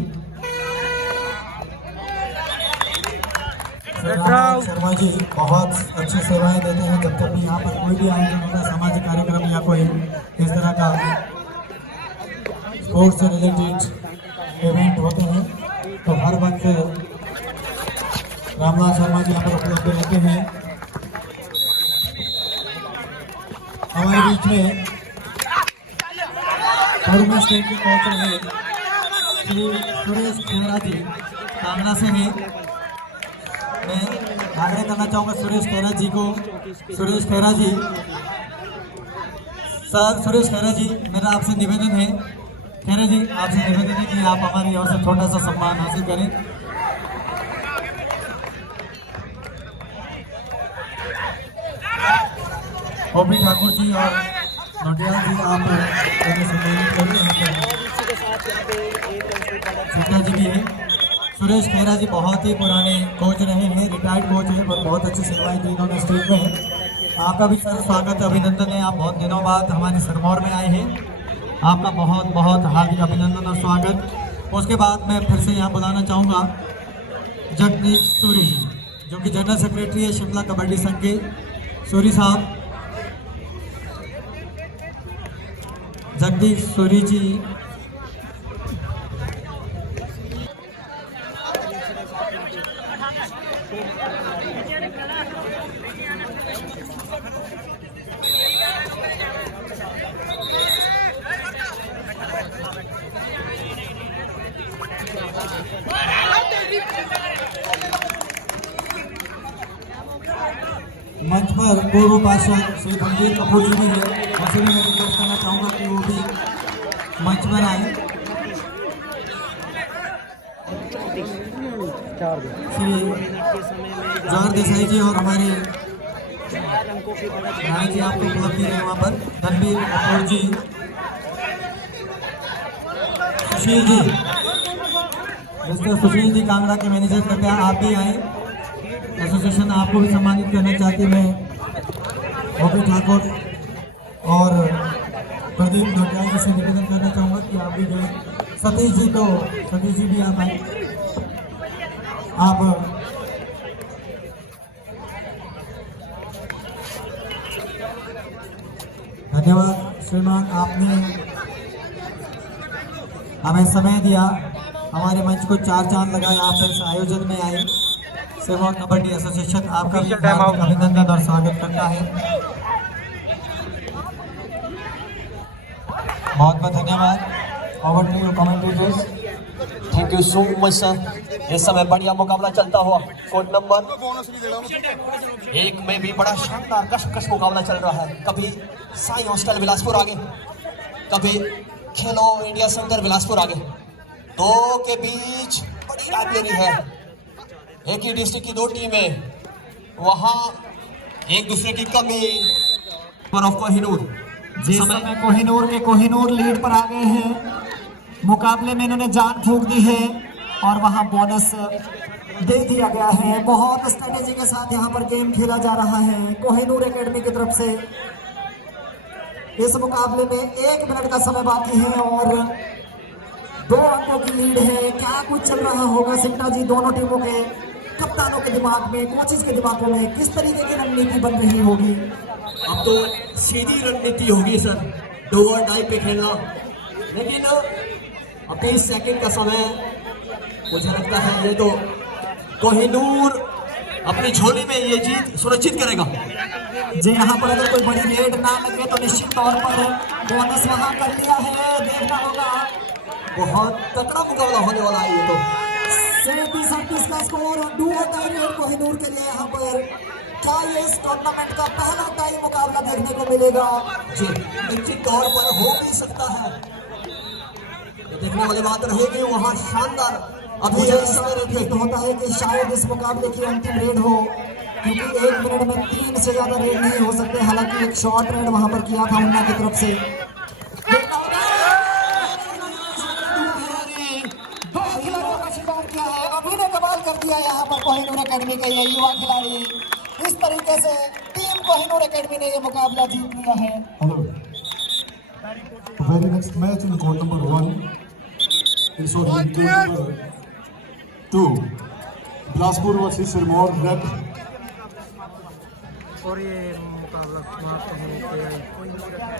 शर्मा जी बहुत अच्छी सेवाएं देते हैं। जब जब भी यहाँ पर कोई भी आयोजन होता है, सामाजिक कार्यक्रम या कोई इस तरह का स्पोर्ट्स से रिलेटेड इवेंट होते हैं, तो हर वक्त रामलाल शर्मा जी यहाँ पर उपलब्ध रहते हैं। हमारे बीच में पूर्व स्टेट के कोच रहे श्री सुरेश खेरा जी कांगड़ा से हैं। मैं आग्रह करना चाहूँगा सुरेश खेरा जी को। सुरेश खेरा जी सर, सुरेश खेरा जी मेरा आपसे निवेदन है, खेरा जी आपसे निवेदन है कि आप हमारी ओर से छोटा सा सम्मान हासिल करें। ओपी ठाकुर जी और नौटियाल जी आप सम्मानित करें। सीता जी भी है। सुरेश खेरा जी बहुत ही पुराने कोच रहे हैं, रिटायर्ड कोच हैं, पर बहुत अच्छी सेवाएं दी इन्होंने स्टेट में। आपका भी सर स्वागत अभिनंदन है। आप बहुत दिनों बाद हमारे सिरमौर में आए हैं, आपका बहुत बहुत हार्दिक अभिनंदन और स्वागत। उसके बाद मैं फिर से यहाँ बुलाना चाहूँगा जगदीश सूरी जी, जो कि जनरल सेक्रेटरी है शिमला कबड्डी संघ के। सूरी साहब, जगदीश सूरी जी। मंच पर पूर्व पार्षद श्री बलवीर कपूर जी भी है, उनसे भी मैं रिक्वेस्ट करना चाहूँगा कि वो भी मंच पर आए। श्री जवाहर देसाई जी और हमारे राय जी आपको उपलब्धि है वहाँ पर। धनवीर कपूर जी, सुशील जी, मिस्टर सुशील जी कांगड़ा के मैनेजर, कृपया आप भी आए। एसोसिएशन आपको भी सम्मानित करना चाहती है। मैं ओपी ठाकुर और प्रदीप नौटियाल जी से निवेदन करना चाहूँगा कि आप भी जो सतीश जी, तो सतीश जी भी आप आए। आप धन्यवाद श्रीमान, आपने हमें समय दिया, हमारे मंच को 4 चांद लगाए, आप इस आयोजन में आए। सिल्वर कबड्डी एसोसिएशन आपका भी अभिनंदन और स्वागत करता है। बहुत बहुत धन्यवाद। Over to you commentators. Thank you so much sir. इस समय बढ़िया मुकाबला चलता हुआ कोड नंबर 1 में भी बड़ा शानदार कश मुकाबला चल रहा है। कभी साई हॉस्टल बिलासपुर आगे, कभी खेलो इंडिया सेंटर बिलासपुर आगे। दो के बीच बड़ी रायबरेली है। एक ही डिस्ट्रिक्ट की दो टीमें, वहां एक दूसरे की कमी पर ऑफ कोहिनूर। जिस समय कोहिनूर के कोहिनूर लीड पर आ गए हैं, मुकाबले में इन्होंने जान फूंक दी है और वहां बोनस दे दिया गया है। बहुत स्ट्रेटेजी के साथ यहां पर गेम खेला जा रहा है कोहिनूर एकेडमी की तरफ से। इस मुकाबले में 1 मिनट का समय बाकी है और 2 अंकों की लीड है। क्या कुछ चल रहा होगा सिंटा जी दोनों टीमों के कप्तानों के दिमाग में, कोचेस के दिमागों में, किस तरीके की रणनीति बन रही होगी? अब तो सीधी रणनीति होगी सर, डू और डाई पे खेलना। लेकिन अब 23 सेकंड का समय, मुझे लगता है ये तो कोहिनूर अपनी झोली में ये जीत सुरक्षित करेगा। जी यहाँ पर अगर कोई बड़ी रेड ना लगे तो निश्चित तौर पर बोनस वहां कर लिया है, देखना होगा। बहुत तगड़ा मुकाबला होने वाला है ये तो। 37 का स्कोर और डू और डाई रेड कोहिनूर के लिए यहाँ पर। क्या ये इस टूर्नामेंट का पहला टाई मुकाबला देखने को मिलेगा? जी निश्चित तौर पर हो भी सकता है, देखने वाली बात रहेगी। वहां शानदार अभी मुझे इस समय प्रतीत होता है कि शायद इस मुकाबले की अंतिम रेड हो, क्योंकि 1 मिनट में 3 से ज्यादा रेड नहीं हो सकते। हालांकि एक शॉर्ट रेड वहां पर किया था उन्ना की तरफ से। किया है, अभी ने कमाल कर दिया यहाँ पर कोहिनूर एकेडमी का ये युवा खिलाड़ी। इस तरीके से टीम कोहिनूर एकेडमी ने ये मुकाबला जीत लिया है। Hello. The very next match in court number 1 is on court number 2. Bilaspur versus Sirmaur Red. और ये मुकाबला समाप्त होने के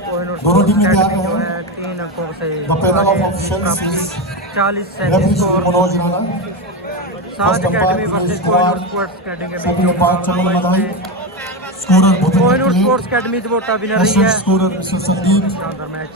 कोहिनूर दोनों टीमें तैयार एकेडमी जो हैं। है 3 अंकों से The panel of आगे officials काफी is 40 Referee सेकंड और Manoj Rana. साज First academy umpire versus Dinesh Kohinoor Kumar. Sports academy के बीच Second umpire Chaman मुकाबला Madai. इसमें Scorer Bhupen Kohinoor Plate. Sports academy जो विनर रही Assistant है। scorer Mr. Sandeep. शानदार मैच।